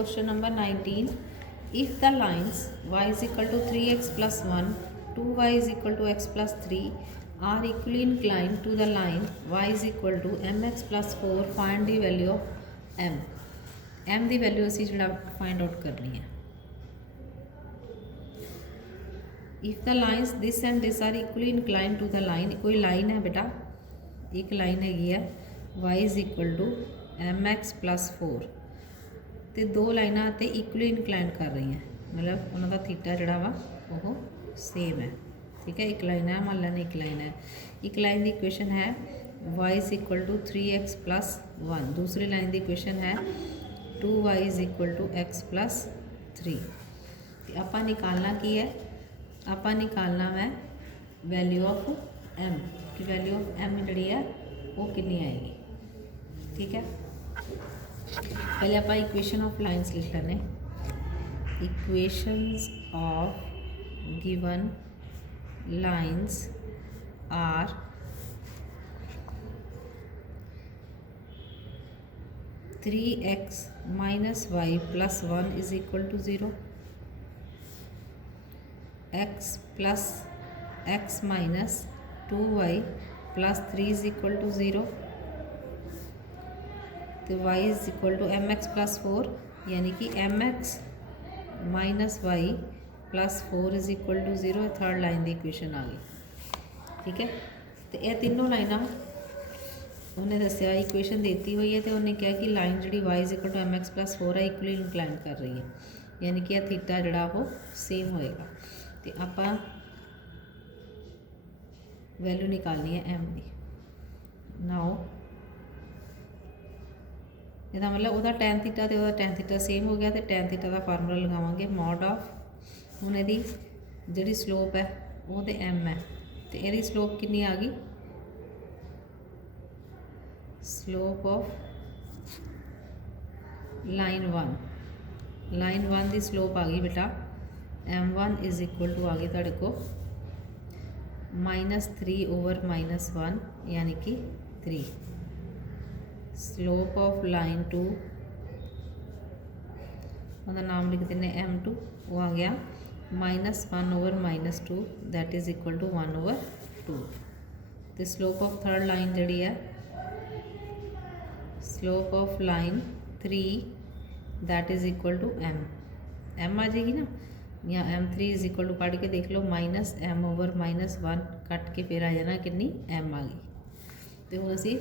Question number 19, if the lines y is equal to 3x plus 1, 2y is equal to x plus 3 are equally inclined to the line y is equal to mx plus 4, find the value of m. m the value ਅਸੀਂ ਜਿਹੜਾ find out ਕਰਨੀ ਹੈ। if the lines this and this are equally inclined to the line, कोई line है बेटा, एक line हैगी है y is equal to mx plus 4 ਤੇ ਦੋ ਲਾਈਨਾਂ ਤੇ ਇਕੁਅਲੀ ਇਨਕਲਾਈਨ ਕਰ ਰਹੀਆਂ, ਮਤਲਬ ਉਹਨਾਂ ਦਾ ਥੀਟਾ ਜਿਹੜਾ ਵਾ ਉਹ ਸੇਮ ਹੈ। ਠੀਕ ਹੈ, ਇੱਕ ਲਾਈਨ ਹੈ, ਮੰਨ ਲੈਣੇ ਇੱਕ ਲਾਈਨ ਹੈ। ਇੱਕ ਲਾਈਨ ਦੀ ਇਕੁਏਸ਼ਨ ਹੈ y is equal to 3x plus 1, दूसरी लाइन की इक्वेशन है 2y is equal to x plus 3। तो आपां निकालना की है, आपां निकालना है वैल्यू ऑफ m की वैल्यू ऑफ m जी है वो कितनी आएगी। ठीक है, पहले आप इक्वेशन ऑफ लाइन्स लिख लेने, equations of given lines are three x minus y plus 1 is equal to 0, x plus x minus 2y plus 3 is equal to 0, तो y is equal to m x plus 4, यानी कि m x minus y plus 4 is equal to 0। Third line की equation आ गई। ठीक है, तो यह तीनों लाइना उन्हें दसिया इक्वेशन देती हुई है, तो उन्हें कहा कि लाइन जी y is equal to m x plus 4 है इक्वली इंक्लाइन कर रही है, यानी कि यह थीटा जड़ा वो सेम होएगा। तो आप वैल्यू निकालनी है m की। नाउ ਇਹਦਾ मतलब ਉਹਦਾ टैन थीटा तो ਉਹਦਾ टैन थीटा सेम हो गया, तो टैन थीटा का फार्मूला लगावांगे मॉड ऑफ ਹੁਣ ਇਹਦੀ ਜਿਹੜੀ स्लोप है वो तो m है, तो ਇਹਦੀ स्लोप कितनी आ गई, स्लोप ऑफ लाइन 1 की स्लोप आ गई बेटा m1 इज इक्वल टू आ गई तुहाडे को -3/-1 यानी कि 3। स्लोप ऑफ लाइन 2 उसका नाम लिख देने m2, वो आ गया -1/-2 दैट इज इक्वल टू 1/2। तो स्लोप ऑफ थर्ड लाइन जी है, slope of line 3 that is equal to m आ जाएगी ना, या m3 इज इक्वल टू पढ़ के देख लो -m/-1 कट के फिर आ जाना कितनी m आ गई। तो हम असी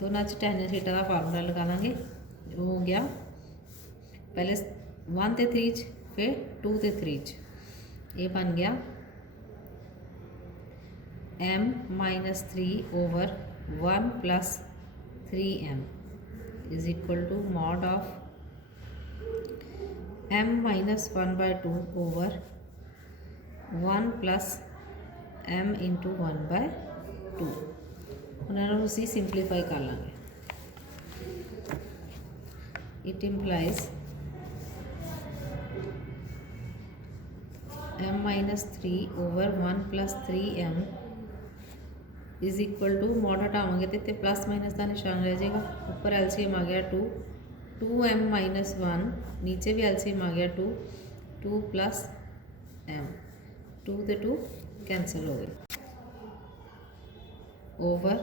दोनों टैन थीटा का फार्मूला लगा लेंगे, वो हो गया पहले 1 ते 3 फिर 2 ते 3, ये बन गया m-3/1 plus 3m is equal to mod of m-1/2/1 plus m into 1/2। उन्होंने उसी सिंपलीफाई कर लेंगे। It implies m-3/1 plus 3m is equal to mod हटावेंगे तो प्लस माइनस का निशान रह जाएगा, ऊपर एलसीएम आ गया 2m-1, नीचे भी एलसीएम आ गया 2 प्लस m, 2 से 2 कैंसिल हो गए, over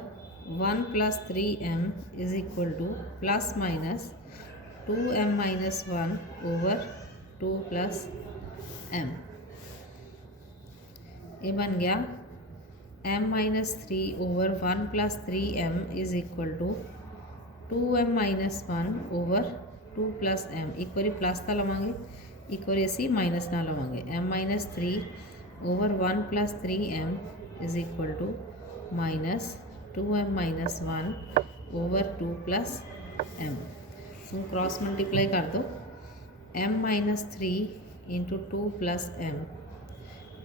1 plus 3m is equal to plus minus 2m-1 over 2 plus m। ये बन गया m-3/1 plus 3m is equal to 2m-1 over 2 plus m। एक बार प्लस का लवांगे, एक बार असी माइनस ना लवांगे। m-3/1 plus 3m is equal to minus 2m-1 over 2 plus m। तुम क्रॉस मल्टीप्लाई कर दो, m-3 into 2 plus m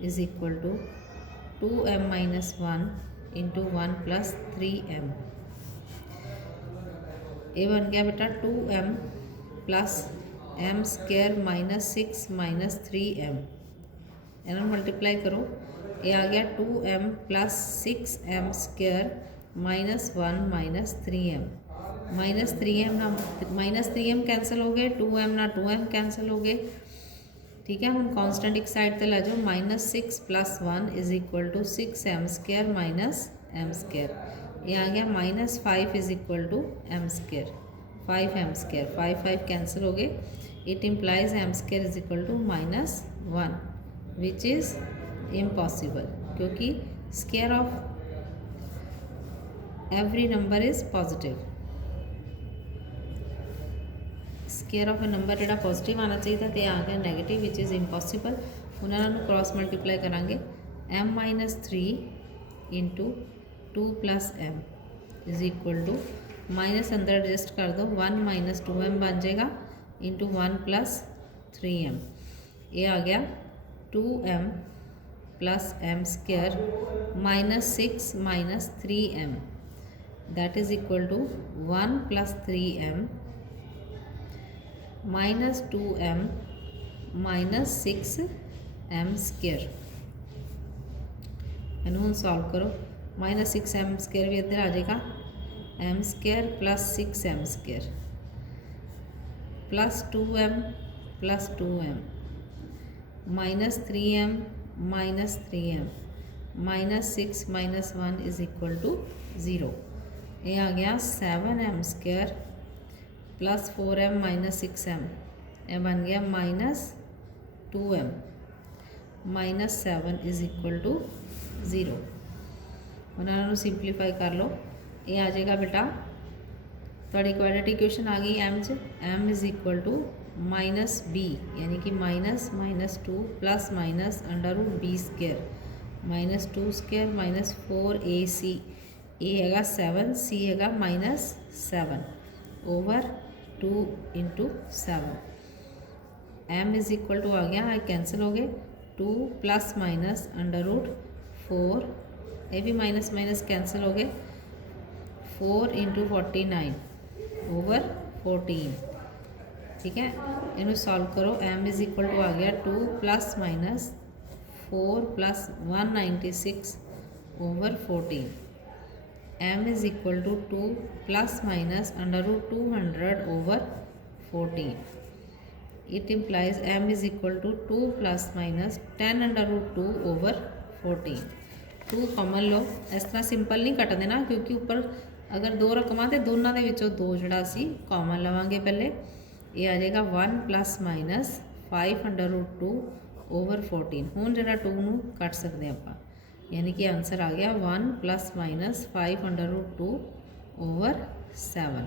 is equal to 2m-1 into 1 plus 3m। ये बन गया बेटा 2m plus m square minus 6 minus 3m, इन्होंने multiply करो, ये आ गया 2m plus 6m square -1 -3m। -3m ना -3m कैंसल हो गए, 2m ना 2m कैंसल हो गए। ठीक है, हम कॉन्स्टेंट एक साइड ते लै जाओ, -6 + 1 = 6m² -m²। ये आ गया -5 = m², 5m², 5 कैंसल हो गए। It implies m² = -1 which is impossible, क्योंकि square of every number is positive. Square of a number जोड़ा पॉजिटिव आना चाहिए, तो आ गया नैगेटिव विच इज़ इम्पॉसिबल। उन्होंने क्रॉस मल्टीप्लाई करांगे, m-3 × 2 + m = माइनस अंदर एडजस्ट कर दो, 1 - 2m बन जाएगा इंटू 1 + 3m। ये आ गया 2m + m² -6 - 3m that is equal to 1 + 3m -2m -6m²। इनू हम सॉल्व करो, -6m² भी इधर आ जाएगा, m² + 6m² + 2m + 2m -3m -3m -6 - 1 = 0। ये आ गया 7m² + 4m - 6m, यह बन गया -2m -7 = 0। उन्होंने सिंपलीफाई कर लो, ये आ जाएगा बेटा थोड़ी क्वाड्रेटिक इक्वेशन आ गई m च, m = -b यानी कि -2 + -√b² -2² -4ac, ए हैगा 7, सी हैगा -7 / 2 × 7। m = आ गया, कैंसिल हो गए, 2 + -√4, ये भी माइनस माइनस कैंसिल हो गए, 4 × 49 / 14। ठीक है, इन्हें सॉल्व करो, m = आ गया 2 + -4 + 196 / 14। m = 2 + -√200 / 14। It implies m = 2 + -10√2 / 14। 2 common लो, इस तरह सिंपल नहीं कट देना, क्योंकि ऊपर अगर 2 रकमां तो दोनों के विचों 2 जोड़ा असी कॉमन लवांगे। पहले ये आ जाएगा 1 + -5√2 / 14। हुण जिहड़ा 2 नूं कट सकते हैं आपां, यानी कि आंसर आ गया 1 + -5√2 / 7।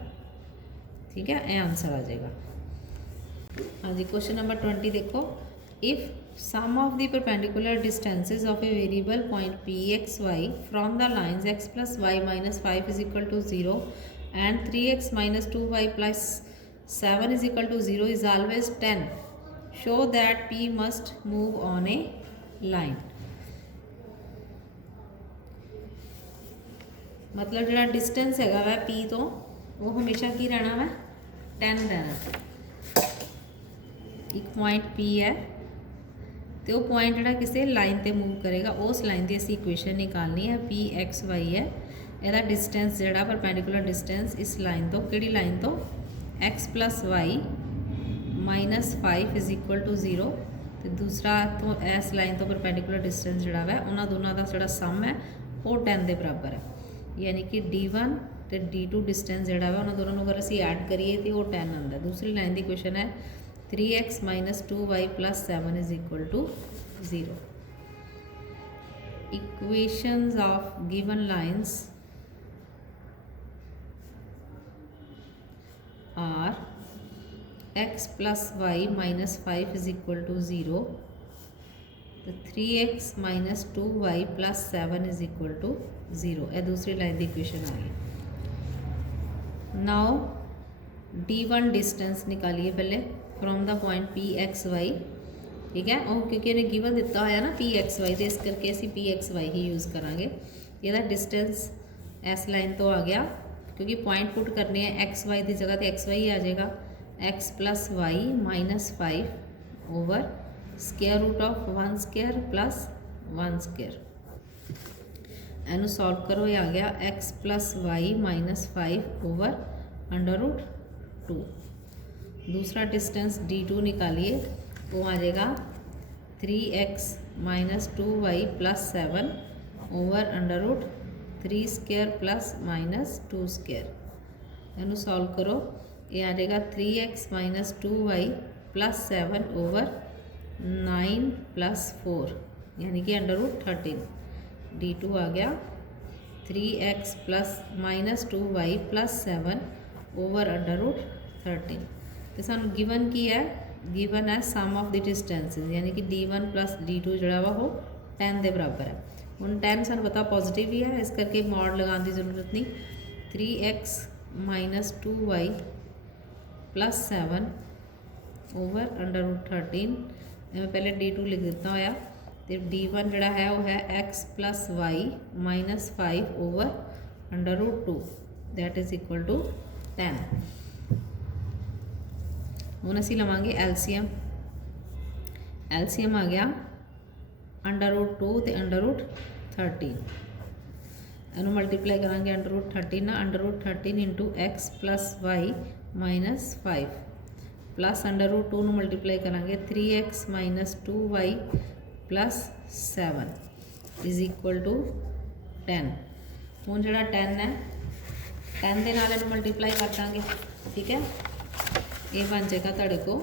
ठीक है, यह आंसर आ जाएगा। हाँ जी, क्वेश्चन नंबर 20 देखो, if sum of the perpendicular distances of a variable point p(x,y) from the lines x + y - 5 = 0 and 3x - 2y + 7 = 0 is always 10, show that p must move on a line. मतलब जो distance है वह p तो वो हमेशा की रहना वा 10 रहना। एक पॉइंट p है तो वह पॉइंट जोड़ा किसी लाइन पर मूव करेगा, उस लाइन की असी इक्वेशन निकालनी है। p(x,y) है, यदा डिस्टेंस जोड़ा परपेंडिकुलर डिस्टेंस इस लाइन तो कि लाइन तो x + y - 5 = 0, तो दूसरा तो इस लाइन तो परपेंडिकुलर डिस्टेंस जोड़ा वै उन्होंने दोनों का जोड़ा सम है वो 10 के बराबर है, यानी कि d1 तो d2 डिस्टेंस जोड़ा वै उन्होंने दोनों अगर असी ऐड करिए तो वो 10 आता। दूसरी लाइन की इक्वेशन है 3x - 2y + 7 = 0। Equations of given lines are x + y - 5 = 0, तो 3x - 2y + 7 = 0। यह दूसरी लाइन की इक्वेशन आ गई। नाउ d1 डिस्टेंस निकालिए पहले फ्रॉम द पॉइंट p(x,y), ठीक है, और क्योंकि इन्हें गिवन दिता होया ना p(x,y), तो इस करके असी p(x,y) ही यूज़ करांगे। यदा डिस्टेंस इस लाइन तो आ गया, क्योंकि पॉइंट पुट करने हैं x y की जगह तो x y ही आ जाएगा, x + y - 5 / √(1² + 1²। इनू सॉल्व करो, ये आ गया x + y - 5 / अंडर रूट 2। दूसरा डिस्टेंस D2 निकालिए, वो आ जाएगा 3x minus 2y plus 7 over under root 3 square plus minus 2 square. इनू सॉल्व करो, ये आ जाएगा 3x minus 2y plus 7 over 9 plus 4 यानी कि अंडर रूट 13। D2 आ गया 3x plus minus 2y plus 7 over under root 13। तो सानू गिवन की है, गिवन है सम ऑफ द डिस्टेंसेस यानी कि D1 प्लस D2 जोड़ा वा वो 10 के बराबर है। हुण 10 सानू पता पॉजिटिव ही है, इस करके मॉड लगाने की जरूरत नहीं। 3x minus 2y plus 7 over under root 13, मैं पहले D2 लिख देता होया, तो D1 जोड़ा है वो है x plus y minus 5 over under root 2 that is equal to 10। ਹੁਣ ਅਸੀਂ ਲਵਾਂਗੇ ਐਲਸੀਐਮ। ਐਲਸੀਐਮ ਆ ਗਿਆ ਅੰਡਰ रूट 2 ਤੇ ਅੰਡਰ रूट 13। ਇਹਨੂੰ ਮਲਟੀਪਲਾਈ ਕਰਾਂਗੇ ਅੰਡਰ रूट 13 ਨਾਲ, under root 13 into x plus y minus 5 plus under root 2 ਨੂੰ ਮਲਟੀਪਲਾਈ ਕਰਾਂਗੇ 3x minus 2y plus 7 is equal to 10। ਹੁਣ ਜਿਹੜਾ 10 है 10 ਦੇ ਨਾਲ ਇਹਨੂੰ ਮਲਟੀਪਲਾਈ ਕਰ ਦਾਂਗੇ, ठीक है। ये बन जाएगा तुहाडे को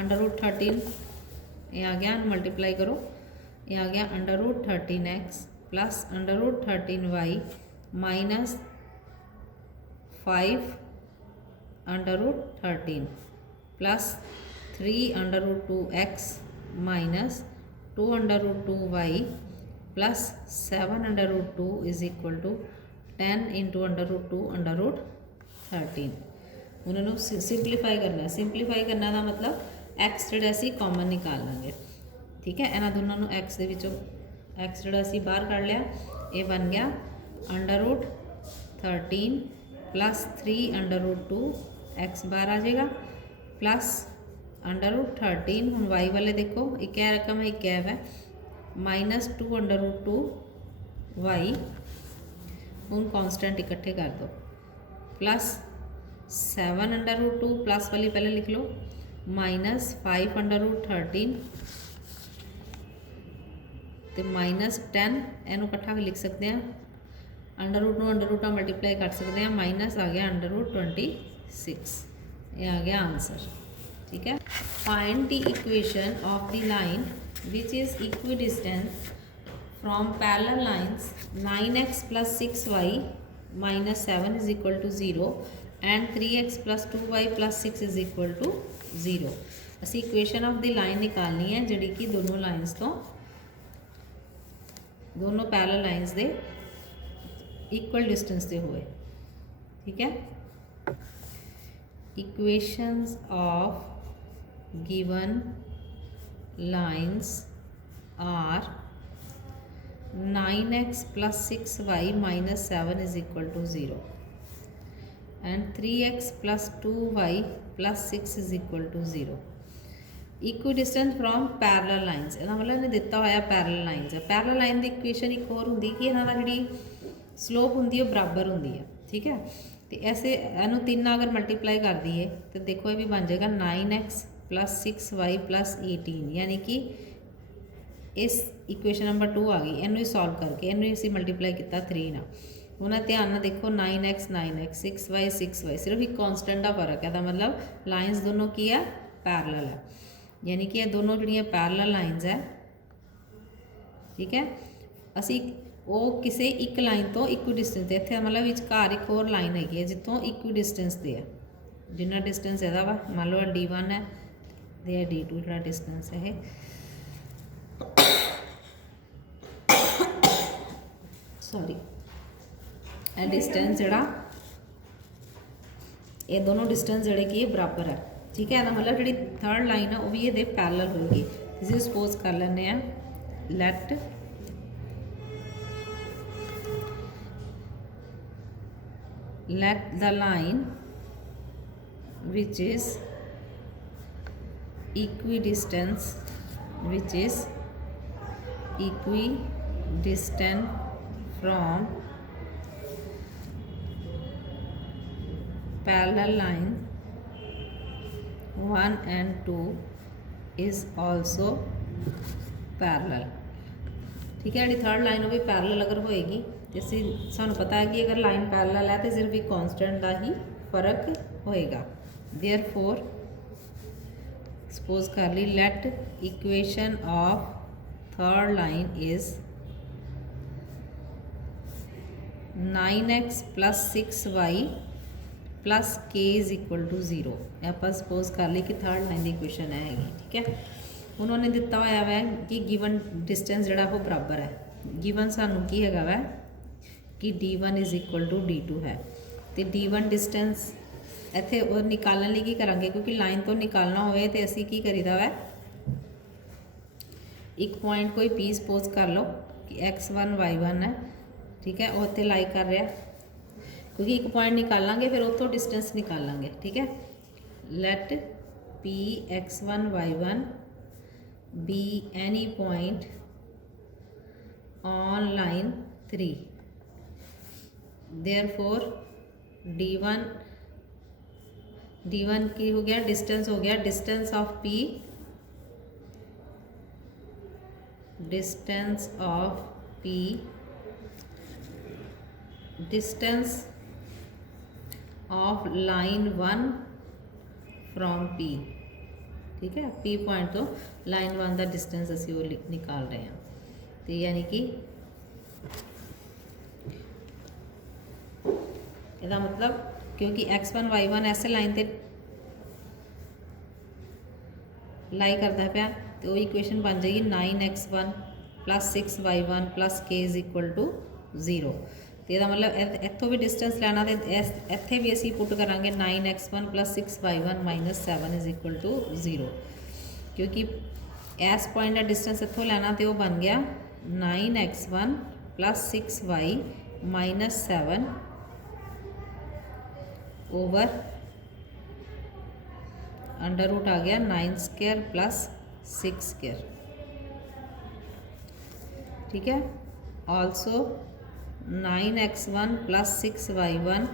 अंडर रूट 13, ये आ गया मल्टीप्लाई करो, ये आ गया under root 13x plus under root 13y minus 5 under root 13 plus 3 under root 2x minus 2 under root 2y plus 7 under root 2 is equal to 10 into under root 2 under root 13। उन्होंने simplify करना, simplify करना का मतलब x जोड़ा असी common निकाल लेंगे, ठीक है। इन्होंने दोनों एक्स के एक्स जोड़ा असी बाहर कढ़ लिया, ये बन गया under root 13 plus 3 under root 2 x बाहर आ जाएगा प्लस अंडर रूट 13। हम वाई वाले देखो एक क्या रकम है, एक कैब है माइनस 2 अंडर रूट 2 वाई। हम कॉन्स्टेंट इकट्ठे कर दो प्लस 7 अंडर रूट 2 प्लस वाली पहले लिख लो माइनस 5 अंडर रूट 13 तो माइनस 10, इनू इकट्ठा लिख सकते हैं। अंडर रूट में अंडर रूट मल्टीप्लाई कर सकते हैं, माइनस आ गया अंडर रूट 26, ये आ गया आंसर, ठीक है। Find the equation of the line which is equidistant from parallel lines 9x plus 6y minus 7 is equal to 0 and 3x plus 2y plus 6 is equal to 0। असी equation of the line निकालनी है जिहड़ी कि दोनों lines तो दोनों parallel lines दे equal distance से हुए, ठीक है। Equations of given lines are 9x plus 6y minus 7 is equal to 0 and 3x plus 2y plus 6 is equal to 0। Equidistance from parallel lines, इसका मतलब इन्हें दिता होया पैरेलल लाइन्स है। पैरेलल लाइन की इक्वेशन एक होर होंदी कि इन्हां दा जिहड़ी स्लोप होंदी है बराबर होंदी है, ठीक है। तो ऐसे इनू 3 अगर मल्टीप्लाई कर दिए तो देखो ये भी बन जाएगा 9x प्लस 6y प्लस 18 यानी कि इस इक्वेशन नंबर 2 आ गई। इनू सॉल्व करके इनू असीं मल्टीप्लाई किया 3 ना, उन्हें ध्यान ना देखो 9x 9x 6y 6y सिर्फ एक कॉन्स्टेंट का फर्क है, मतलब लाइन्स दोनों की है पैरेलल है, यानी कि ये दोनों जिहड़ियां पैरेलल लाइन्स है, ठीक है। असी वो किसी एक लाइन तो इक्वी डिस्टेंस इत्थे मतलब विचकार एक होर लाइन हैगी है जितों इक्वी डिस्टेंस ते है, जिन्ना डिस्टेंस इहदा वा मान लो D1 है ते D2 जिहड़ा डिस्टेंस है सॉरी डिस्टेंस जड़ा ये दोनों डिस्टेंस जड़े कि बराबर है, ठीक है। मतलब जी थर्ड लाइन है वो भी ये पैरेलल होगी। इसे सपोज कर लें let the line which is equidistant from parallel line 1 and 2 is also parallel. ठीक है, जी थर्ड लाइन भी पैरेलल अगर होएगी तो सानू पता है कि अगर लाइन पैरेलल है तो सिर्फ एक कॉन्स्टेंट का ही फर्क होएगा। देयरफॉर सपोज कर ली let equation of third line is 9x + 6y + k is equal to 0। आप सपोज कर ली कि थर्ड लाइन की इक्वेशन है हैगी। ठीक है, उन्होंने दिता होया वै कि गिवन डिस्टेंस जोड़ा वो बराबर है। गिवन सानू की हैगा वै कि d1 is equal to d2 है। तो d1 डिस्टेंस इत्थे और निकालने लिए की करांगे, क्योंकि लाइन तो निकालना होए तो असी की करीदा वै एक पॉइंट कोई पी सपोज कर लो कि x1 y1 है। ठीक है, वो उत्ते लाई कर रहा, क्योंकि एक पॉइंट निकालांगे फिर उतों डिस्टेंस निकालांगे। ठीक है, let p x1 y1 be any point on line 3। Therefore d1 की हो गया डिस्टेंस, हो गया distance of p, distance of p, distance of line 1 from p। ठीक है, p पॉइंट तो लाइन 1 का डिस्टेंस असी वो निकाल रहे हैं। तो यानी कि इसका मतलब क्योंकि x1 y1 ऐसे लाइन ते लाई करता पाया तो इक्वेशन बन जाएगी 9x1 + 6y1 + k is equal to 0। तो यदा मतलब इतों भी डिस्टेंस लेना तो इत्थे भी असी पुट करांगे 9x1 + 6y1 - 7 is equal to 0, क्योंकि इस पॉइंट का डिस्टेंस इतों लेना तो वह बन गया 9x1 + 6y - 7 ओवर √ आ गया 9² + 6²। ठीक है, also 9x1 + 6y1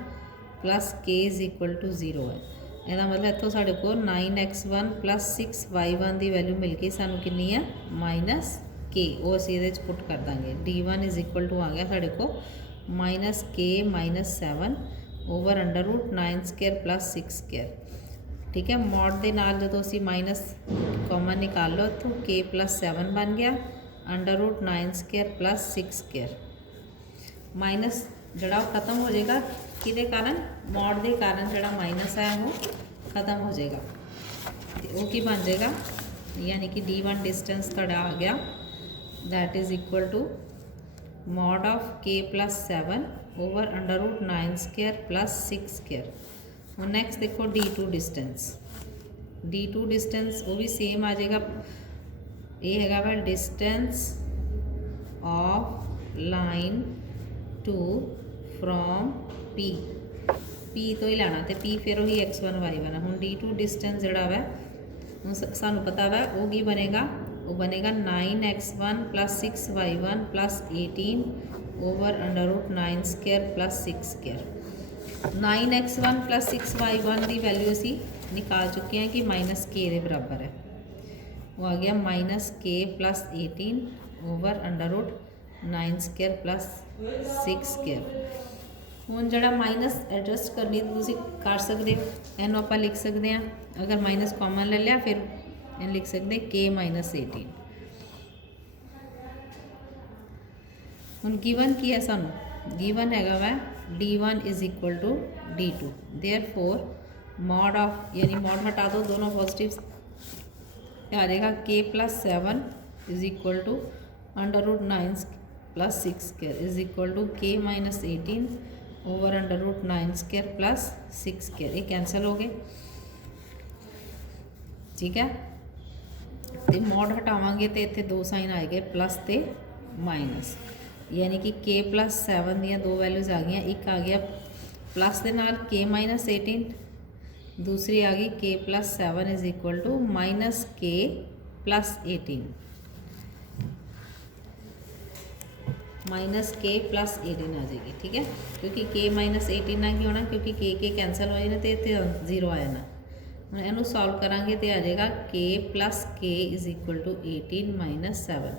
+ k is equal to 0 है। इसका मतलब इतों साढ़े को 9x1 + 6y1 की वैल्यू मिल गई सानू कितनी है -k, वो असी ये पुट कर देंगे। d1 इज़ इक्वल टू आ गया साढ़े को -k - 7 ओवर √ 9² + 6²। ठीक है, मॉड के नाल जो असी माइनस कॉमन निकाल लो तो k + 7 बन गया √ 9² + 6²। माइनस जड़ा खत्म हो जाएगा कि कारण मॉड के कारण जड़ा माइनस है वो खत्म हो जाएगा। तो वो की बन जाएगा, यानी कि d1 डिस्टेंस थोड़ा आ गया that is equal to mod of k + 7 over √ 9² + 6²। और नैक्सट देखो d2 डिस्टेंस वो भी सेम आ जाएगा। ये हैगा वा distance of line 2 from p तो ही लाना तो p फिर वही x1 y1 हूँ। d2 डिस्टेंस जड़ा वा हूँ सानू पता वा वो की बनेगा, वो बनेगा 9x1 + 6y1 + 18 over √ 9² + 6²। 9x1 + 6y1 की वैल्यू असी निकाल चुके हैं कि -k के बराबर है। वो आ गया -k + 18 ओवर √ 9² + 6²। हुण जड़ा माइनस एडजस्ट करनी तुसीं कर सकते हो, इनू आप लिख सकते हैं, अगर माइनस कॉमन ले लिया फिर इन लिख सकते k - 18। हुण गिवन की है सानू, गिवन हैगा वा d1 is equal to d2। Therefore mod of यानी मॉड हटा दो, दोनों पॉजिटिव आ जाएगा k + 7 is equal to √ 9 + 6² is equal to k - 18 over √ 9² + 6²। ये कैंसल हो गए। ठीक है, तो मॉड हटावांगे तो इतने दो साइन आए गए प्लस तो माइनस, यानी कि k + 7 दियाँ दो वैल्यूज़ आ गई। एक आ गया प्लस के नाल k - 18, दूसरी आ गई k + 7 is equal to -k + 18। Minus k plus 18 आ जाएगी। ठीक है, क्योंकि के माइनस 18 ना की होना, क्योंकि के कैंसल हो जाने तो इतने 0 आ जाना। हम इनू सॉल्व करांगे तो आ जाएगा के प्लस के इज इक्वल टू 18 माइनस 7,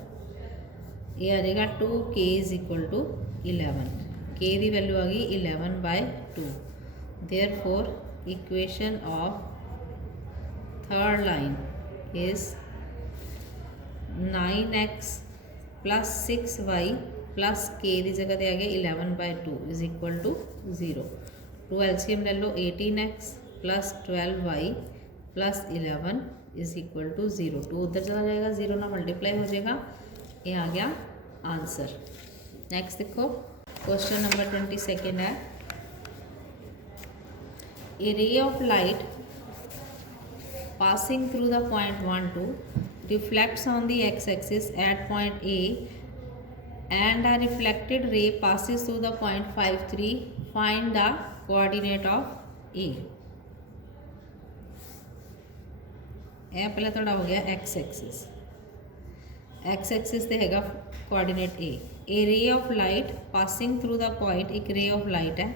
ये आ जाएगा 2k इज इक्वल टू 11। के की वैल्यू आ गई 11/2। Therefore equation of third line is 9x plus 6y plus k की जगह पे आ गया 11/2 is equal to 0। To LCM ले लो 18x plus 12y plus 11 is equal to 0। 2 उधर चला जाएगा, 0 ना मल्टीप्लाई हो जाएगा, ये आ गया आंसर। नेक्स्ट देखो क्वेश्चन नंबर 22 है, a ray of light passing through the point 1 2 reflects on the x-axis at point A and a reflected ray passes through the point 5 3, find the coordinate of A। यह पहले थोड़ा हो गया x axis, x axis ते हैगा coordinate A ray of light passing through the point, एक रे of light है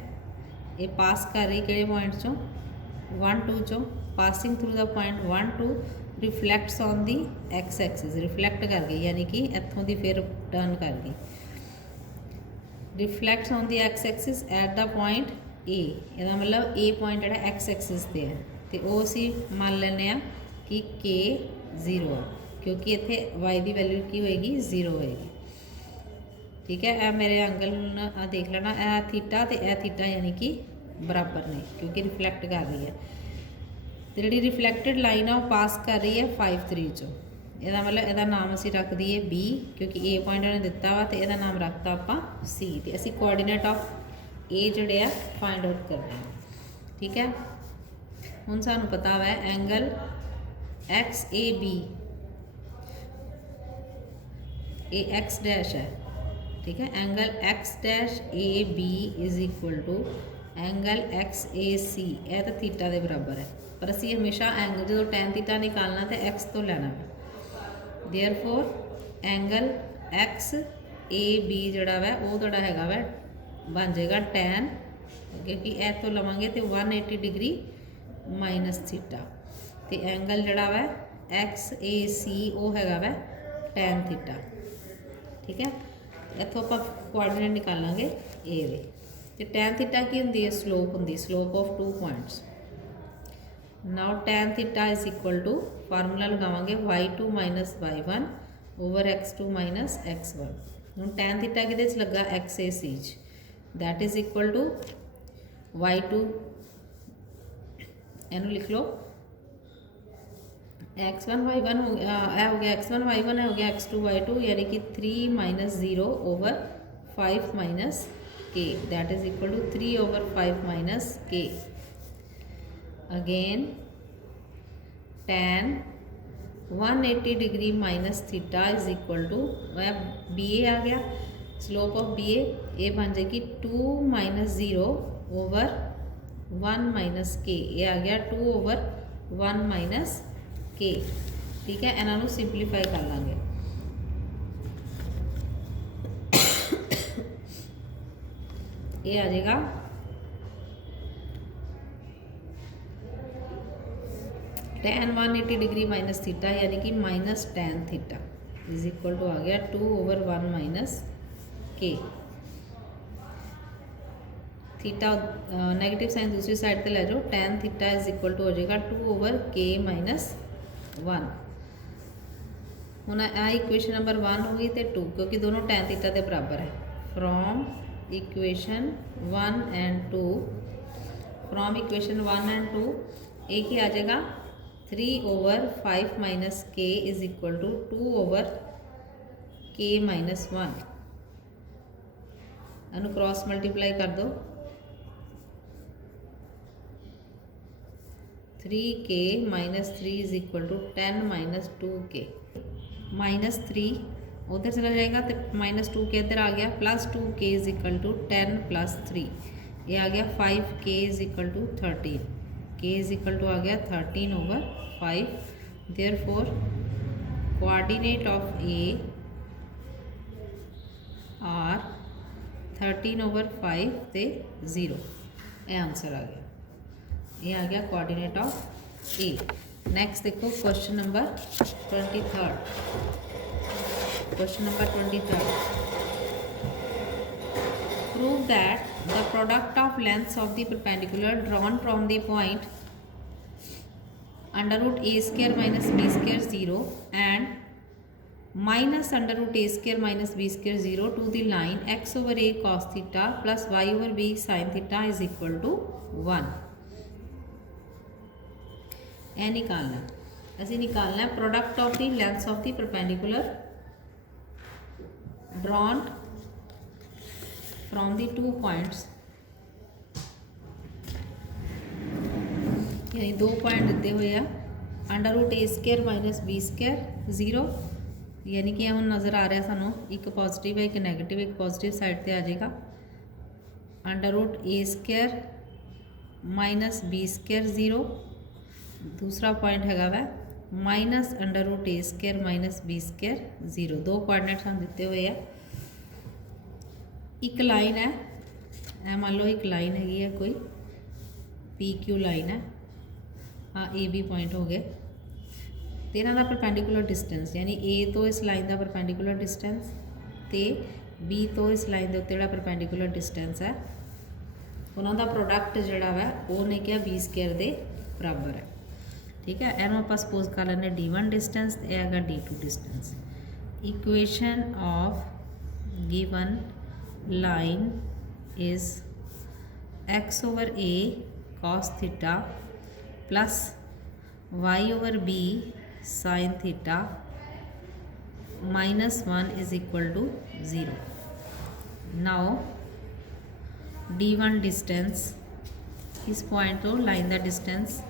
ये पास कर रही किहड़े पॉइंट चों 1 2 चों, passing through the point 1 2 reflects on the x axis, reflect कर गई यानी कि इत्थों दी फिर टर्न कर गई, reflects on the x axis at the point A. इसका मतलब ए पॉइंट जिहड़ा एक्स एक्सिस ते है तो वो असी मान लैने आ कि के 0 है, क्योंकि इत्थे वाई की वैल्यू की होएगी 0 होएगी। ठीक है, यह मेरे एंगल आ देख लेना, यह थीटा तो यह थीटा यानी कि बराबर ने, क्योंकि रिफ्लैक्ट कर रही है। तो जी रिफ्लैक्टेड लाइन है वो पास कर रही है 5 3 चो, यदा मतलब यदा नाम असी रख दिए बी, क्योंकि ए पॉइंट उन्हें दिता वा तो यदा नाम रखता आप सी, तो असी कोऑर्डिनेट ऑफ ए जोड़े आ फाइंड आउट करने हैं। ठीक है, हुण सानू पता है angle x A B, A X dash है। ठीक है, angle X dash A B is equal to angle x A C, यह तो थीटा के बराबर है, पर असी हमेशा एंगल जो टैन थीटा निकालना तो एक्स तो लेना है। देयरफॉर एंगल एक्स ए बी जोड़ा वै वो थोड़ा हैगा वै बन जाएगा टैन, क्योंकि ए तो लवांगे तो 180 डिग्री माइनस थीटा, तो एंगल जोड़ा वै एक्स ए सी वो हैगा वै टैन थीटा। ठीक है, इतों आप कोऑर्डिनेट निकालांगे ए दे, तो टैन थीटा की होंदी है स्लोप, होंदी slope of 2 points. Now tan theta is equal to formula लगावांगे y2 minus y1 over x2 minus x1। हूँ टैन थीटा कि लगा X A C that is equal to y2, इनू लिख लो x1 y1 हो गया, हो गया x1 y1 हो गया x2 y2, यानी कि 3 minus 0 over 5 minus k, that is equal to 3 over 5 minus k. Again tan 180 degree minus theta is equal to B A आ गया, स्लोप ऑफ बी ए बन जाएगी 2 माइनस 0 ओवर 1 माइनस के, ये आ गया 2 ओवर 1 माइनस के। ठीक है, इन्हों सिंपलीफाई कर लाँगे, ये आ जाएगा tan 180 डिग्री माइनस थीटा यानी कि minus tan theta is equal to आ गया 2 over 1 minus k. Theta negative sign दूसरी साइड पे ले जाओ, tan theta is equal to हो जाएगा 2 ओवर के माइनस 1। हूँ आ इक्वेशन नंबर 1 हो गई तो 2, क्योंकि दोनों tan थीटा के बराबर है। From equation 1 and 2, from equation 1 and 2 एक ही आ जाएगा 3 over 5 minus k is equal to 2 over k minus 1। इनू क्रॉस मल्टीप्लाई कर दो, 3k minus 3 is equal to 10 minus 2k, minus 3 उधर चला जाएगा तो माइनस 2k इधर आ गया, plus 2k is equal to 10 plus 3, ये आ गया 5k is equal to 13, k is equal to आ गया 13 over 5। Therefore coordinate of A are 13/5 ते 0। ये आंसर आ गया, ये आ गया कोआर्डिनेट ऑफ ए। नैक्सट देखो question number 23। Question number 23, prove that the product of lengths of the perpendicular drawn from the point under root a square minus b square 0 and minus under root a square minus b square 0 to the line x over a cos theta plus y over b sin theta is equal to 1। यह निकालना, ऐसे निकालना है product of the lengths of the perpendicular drawn from the 2 points, यानी 2 point दिते हुए हैं under root a square minus b square 0, यानी कि हम नज़र आ रहा सानू एक पॉजिटिव है एक नैगेटिव, एक पॉजिटिव साइड पे आ जाएगा। Under root a square minus b square 0, दूसरा पॉइंट हैगा वै minus under root a square minus b square 0। 2 coordinates हम दिते हुए हैं। एक लाइन है, मान लो एक लाइन हैगी है कोई पी क्यू लाइन है, हाँ ए बी पॉइंट हो गए, तो इन्हों का परपेंडिकुलर डिस्टेंस यानी ए तो इस लाइन का परपेंडिकुलर डिस्टेंस तो बी तो इस लाइन के उत्ते जो परपेंडिकुलर डिस्टेंस है उन्होंने प्रोडक्ट जोड़ा वै वो ने क्या बी स्केयर के बराबर है। ठीक है, इनू आप सपोज कर लें D1 डिस्टेंस, यह है D2 distance. Equation of given line is x over a cos theta plus y over b sin theta minus 1 is equal to 0। now D1 distance इस पॉइंट तो लाइन का डिस्टेंस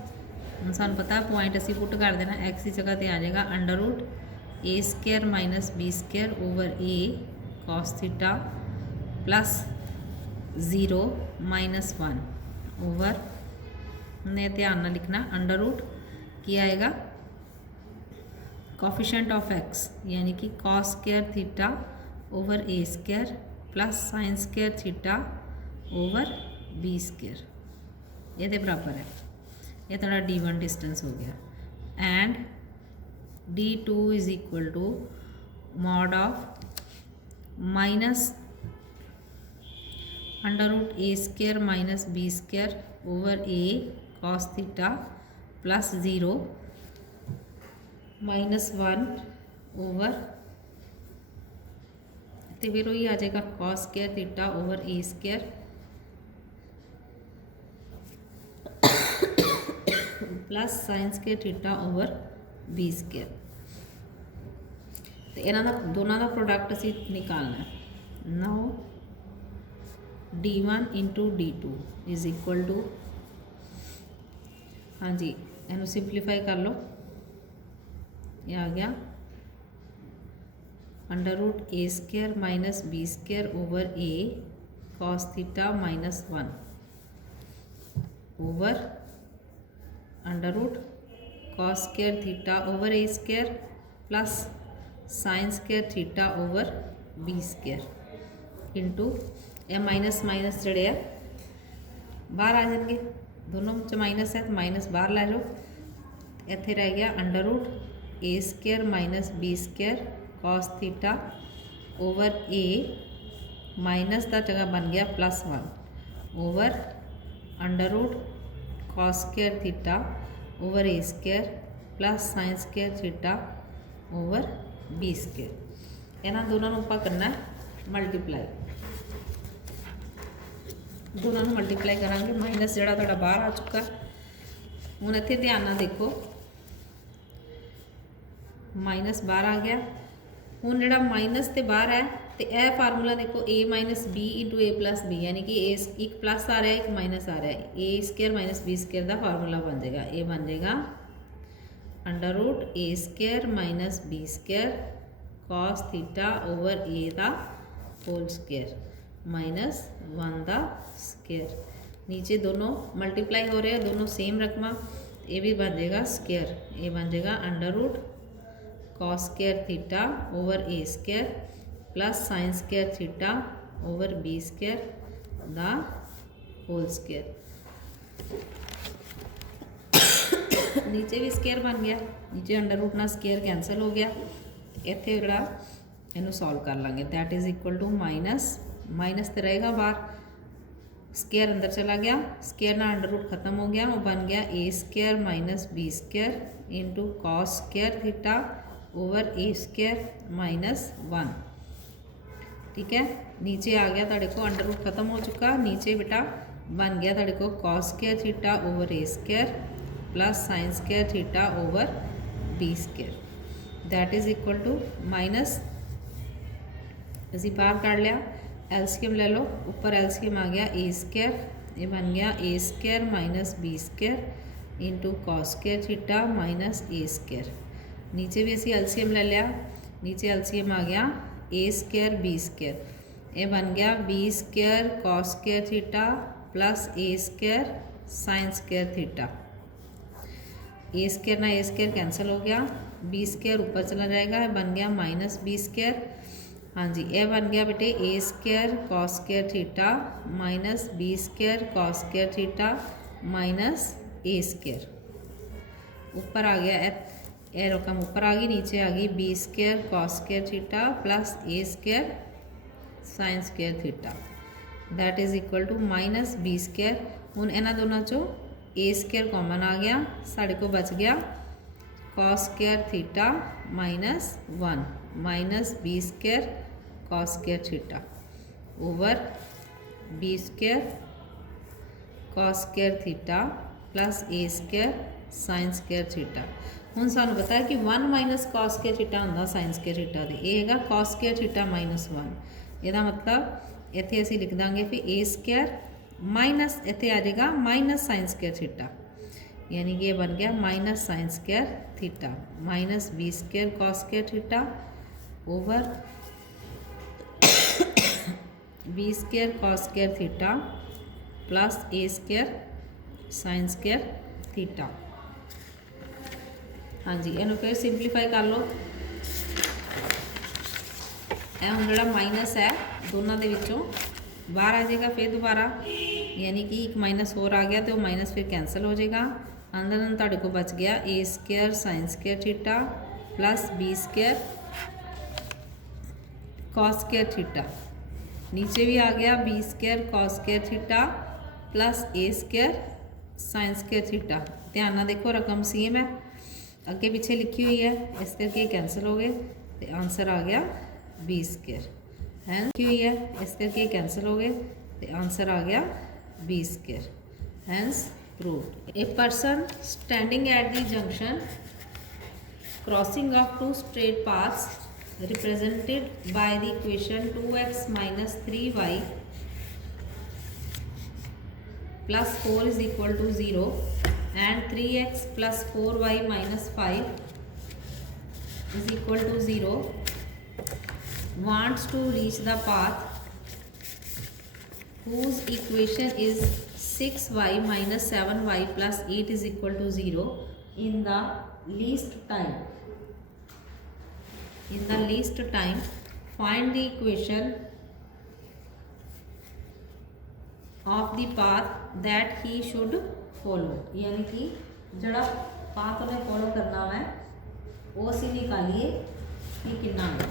हम सानू पता पॉइंट असी put कर देना x की जगह पर आ जाएगा under root a square minus b square over a cos theta plus 0 minus 1 over ने ध्यान ना लिखना अंडर रूट की आएगा कोफिशिएंट ऑफ x यानी कि cos square theta over a square plus sine square theta over b square, ये बराबर है। ये थोड़ा D1 डिस्टेंस हो गया and D2 is equal to mod of minus under root a square minus b square over a cos theta plus 0 minus 1 over तो फिर वही आ जाएगा cos square theta over a square plus sine square theta over b square. तो इन्हों का दोनों का प्रोडक्ट असी निकालना है। Now D1 into D2 is equal to, हाँ जी इनू सिंपलीफाई कर लो, ये आ गया under root a square minus b square over a cos theta minus 1 over under root cos square theta over a square plus sine square theta over b square into ये minus minus जड़े आ बाहर आ जाएंगे, दोनों च minus है तो minus बाहर लै लो। इत्थे रह गया under root a square minus b square cos theta over a minus का जगह बन गया plus 1 over under root cos square theta over a square plus sine square theta over b square. इन्होंने दोनों आप करना मल्टीप्लाई, दोनों मल्टीप्लाई करांगे। माइनस जोड़ा थोड़ा बाहर आ चुका, हुण इत्थे ध्यान नाल देखो माइनस बाहर आ गया। हुण जिहड़ा माइनस ते बाहर है तो यह फार्मूला देखो ए माइनस बी इंटू ए प्लस बी, यानी कि ए एक प्लस आ रहा है एक माइनस आ रहा है, a square minus b square का फार्मूला बन जाएगा। ए बन जाएगा under root a square minus b square cos theta over a का होल स्केयर माइनस 1 का स्केयर। नीचे दोनों मल्टीप्लाई हो रहे हैं, दोनों सेम रकमा, ये भी बन जाएगा स्केयर, ये बन जाएगा under root cos square theta over a square plus sine square theta over b square the whole square. नीचे भी स्केयर बन गया, नीचे अंडर रूट ना स्केयर कैंसल हो गया। इत्थे जड़ा इनू सॉल्व कर लांगे, that is equal to minus minus तो रहेगा बाहर, स्केयर अंदर चला गया, स्केयर ना अंडर रूट खत्म हो गया, वो बन गया a square minus b square into cos square theta over a square minus 1। ठीक है, नीचे आ गया तुहाडे को अंडर रूट खत्म हो चुका, नीचे बेटा बन गया तुहाडे को cos square theta over a square plus sine square theta over b square, that is equal to minus असी बाहर काढ़ लिया, एलसीएम ले लो, ऊपर एलसीएम आ गया ए स्क्वायर, ये बन गया a square minus b square into cos square theta minus a square. नीचे भी असी एलसीएम ले लिया, नीचे एलसीएम आ गया ए स्क्वायर बी स्क्वायर, ये बन गया b square cos square theta plus a square sine square theta. A square ना ए स्क्वायर कैंसिल हो गया, बी स्क्वायर ऊपर चला जाएगा, बन गया माइनस बी स्क्वायर। हाँ जी, यह बन गया बेटे a square cos square theta minus b square cos square theta minus a square. ऊपर आ गया ए रकम ऊपर आ गई, नीचे आ गई b square cos square theta plus a square sine square theta, that is equal to minus b square. हुण इन्हां दोनों चों ए स्क्वायर कॉमन आ गया, साढ़े को बच गया cos square theta minus 1 minus b square cos square theta over b square cos square theta plus a square sine square theta. हुण सानूं पता है कि 1 माइनस कॉस स्क्वायर थीटा हुंदा साइन स्क्वायर थीटा दे, ये हैगा कॉस स्क्वायर थीटा माइनस 1। इहदा मतलब इत्थे असीं लिख दांगे फिर ए स्क्वायर माइनस इत्थे आ जाएगा माइनस साइन स्क्वायर थीटा, यानी कि ये बन गया minus sine square theta minus b square cos square theta over b square cos square theta plus a square sine square theta. हाँ जी, इनू फिर सिंपलीफाई कर लो, यह हुण जिहड़ा माइनस है दोनों के विचों बाहर आ जाएगा, फिर दोबारा यानी कि एक माइनस होर आ गया तो वो माइनस फिर कैंसल हो जाएगा। अंदर तुहाडे को बच गया a square sine square theta plus b square cos square theta, नीचे भी आ गया b square cos square theta plus a square sine square theta. ध्यान नाल देखो रकम सेम है, अगे पिछे लिखी हुई है, इस करके कैंसल हो गए तो आंसर आ गया बी स्क्वायर है, लिखी हुई है इस करके कैंसल हो गए तो आंसर आ गया b square. Hence proved. A person standing at the junction crossing of two straight paths represented by the equation 2x minus 3y plus 4 is equal to 0 and 3x plus 4y minus 5 is equal to 0 wants to reach the path whose equation is 6y minus 7y plus 8 is equal to 0 in the least time. In the least time, find the equation of the path that he should follow. यानी कि जड़ा path उन्हें follow करना है वो असी निकालिए कि कितना है।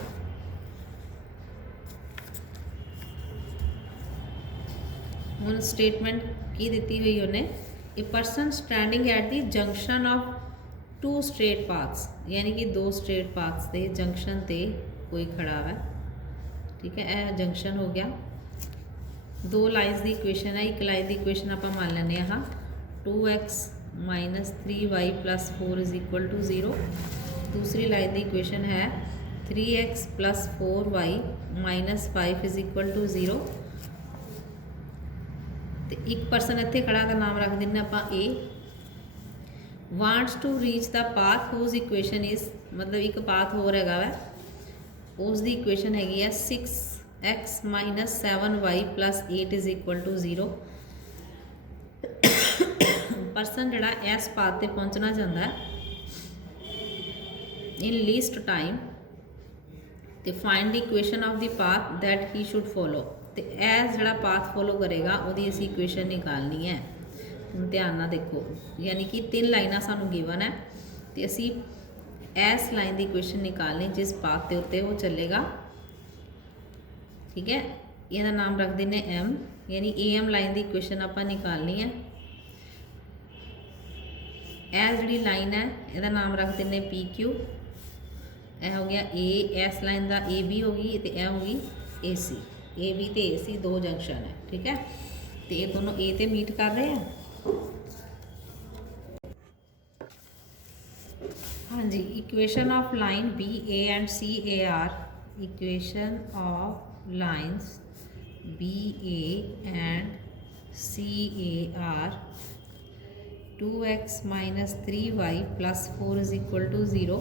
हुण स्टेटमेंट की दी हुई उन्हें, a person standing at the junction of two straight paths, यानी कि दो स्ट्रेट पाथ्स के जंक्शन ते कोई खड़ा है। ठीक है, यह जंक्शन हो गया, दो लाइन्स की इक्वेशन है, एक लाइन की इक्वेशन आप मान लें हाँ 2x minus 3y plus 4 is equal to 0, दूसरी लाइन की इक्वेशन है 3x plus 4y minus 5 is equal to 0। तो एक पर्सन इत्थे खड़ा का नाम रख दें आप A, wants to reach the path whose equation is, मतलब एक पाथ होर हैगा वै उसकी इक्वेशन हैगी है 6x minus 7y plus 8 is equal to 0। Person जड़ा इस पाथ पर पहुँचना चाहता है इन लीस्ट टाइम, तो find the equation of the path that he should follow. तो यह जोड़ा पाथ फॉलो करेगा वो असी इक्वेशन निकालनी है। हम ध्यान ना देखो, यानी कि 3 लाइनां सानू गिवन है तो असी इस लाइन की इक्वेशन निकालनी जिस पाथ के उत्ते वो चलेगा। ठीक है, यदा नाम रख देने एम, यानी ए एम लाइन की इक्वेशन आप निकालनी है। यह जी लाइन है यदा नाम रख देने पी क्यू। यह हो गया ए, इस लाइन का ए बी होगी तो यह होगी ए सी। ए बी तो ए सी 2 जंक्शन है। ठीक है, तो ये दोनों ए ते मीट कर रहे हैं। हाँ जी, equation of line B A and C A are. Equation of lines B A and C A are 2x minus 3y plus 4 is equal to 0।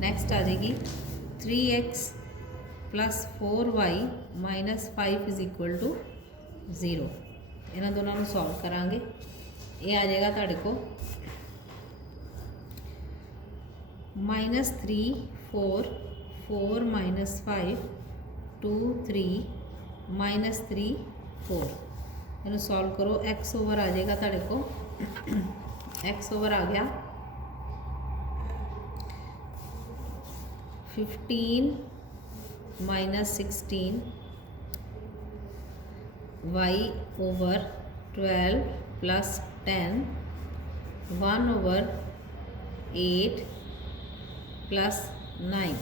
Next आ जाएगी 3x plus 4y minus 5 is equal to 0। इन्होंने दोनों को solve करांगे। ये आ जाएगा तुहाडे को -3 4 4 minus 5 2 3 minus 3 4। इन्हें सॉल्व करो, x ओवर आ जाएगा तुहाडे को x ओवर आ गया 15 minus 16 y over 12 plus 10 1 over 8 plus 9,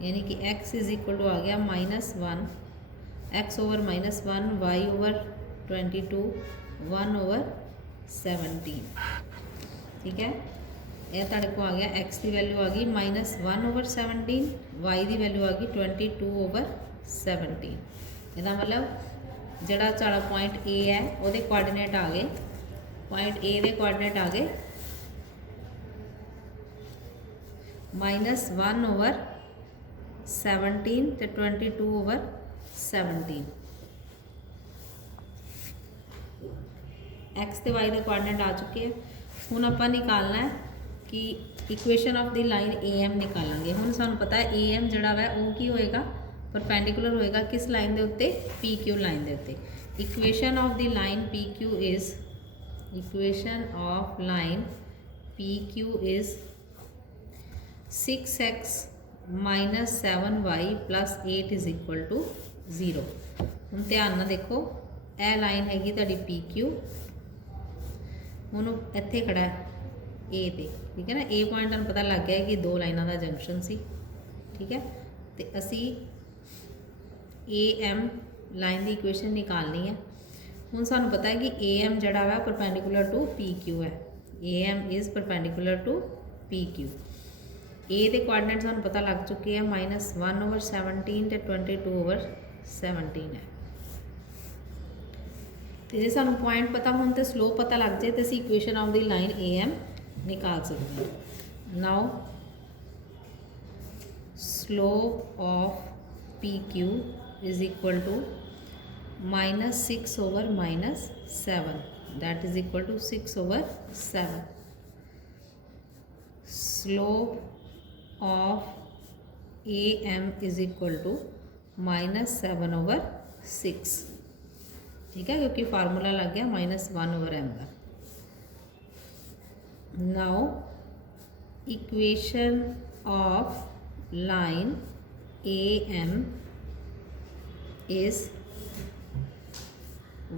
यानी कि x इज इक्वल टू आ गया -1 x over -1 y over 22 1 over 17। ठीक है, यह तुहाडे को आ गया x की वैल्यू आ गई -1 ओवर 17, y की वैल्यू आ गई 22 ओवर 17। इसका मतलब जड़ा साड़ा पॉइंट ए है वो कोआर्डिनेट आ गए, पॉइंट ए के कोआर्डिनेट आ गए -1 ओवर 17 तो 22 ओवर 17। एक्स तो वाई के कोआर्डिनेट आ चुके हैं। हुण आपां निकालना है कि equation of the line A M निकालेंगे। हुण सानूं पता है ए एम जिहड़ा वै वो की होएगा, परपेंडिकुलर होएगा किस लाइन के उत्ते, पी क्यू लाइन के उत्ते। Equation of the line P Q is, equation of line P Q is 6x minus 7y plus 8 is equal to 0। हम ध्यान ना देखो, यह लाइन हैगी तुहाडी पी क्यू, हुण इत्थे खड़ा है ए ते। ठीक है ना, ए पॉइंट तुहानूं पता लग गया है कि 2 लाइनां दा जंक्शन सी। ठीक है, तो असी ए एम लाइन की इक्वेशन निकालनी है। हुण सानूं पता है कि ए एम जिहड़ा वा परपेंडिकुलर टू पी क्यू है। A M is perpendicular to P Q. A के कोआर्डिनेट सानूं पता लग चुके हैं -1 ओवर 17 ते 22 ओवर 17 है। तो जे सानूं पॉइंट पता होण ते स्लोप पता लग जाए तो असीं equation of the line A M निकाल सकते हैं। Now slope of P Q is equal to -6 over -7, that is equal to 6 over 7। Slope of A M is equal to -7 over 6। ठीक है, क्योंकि फार्मूला लग गया -1 ओवर एम का। Now equation of line A M is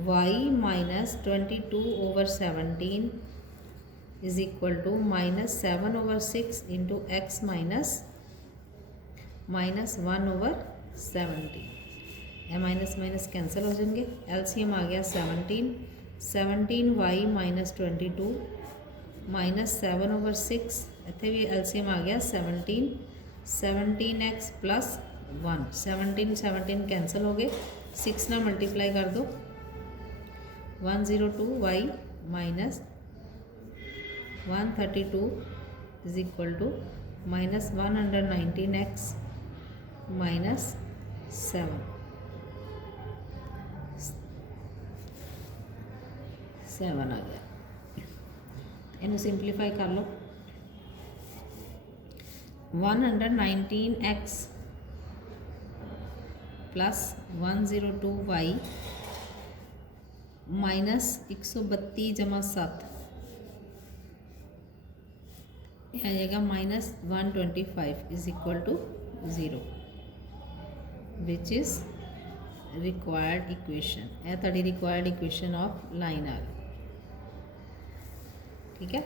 y minus 22 over 17 is equal to -7 over 6 into x -1 over 17। यह minus minus cancel हो जाएंगे। LCM आ गया 17 वाई माइनस 22 -7 ओवर 6, इतने भी एलसीएम आ गया 17 एक्स प्लस 1। 17 कैंसल हो गए, 6 ना मल्टीप्लाई कर दो 102 y minus 132 is equal to -119 x minus 7 आ गया। इन्हें सिंपलीफाई कर लो। 119x प्लस 102y माइनस 132 जमा 7 आ जाएगा minus 125 is equal to 0 which is required equation. यह ताड़ी रिक्वायर्ड इक्वेशन ऑफ लाइन आ गई। ठीक है।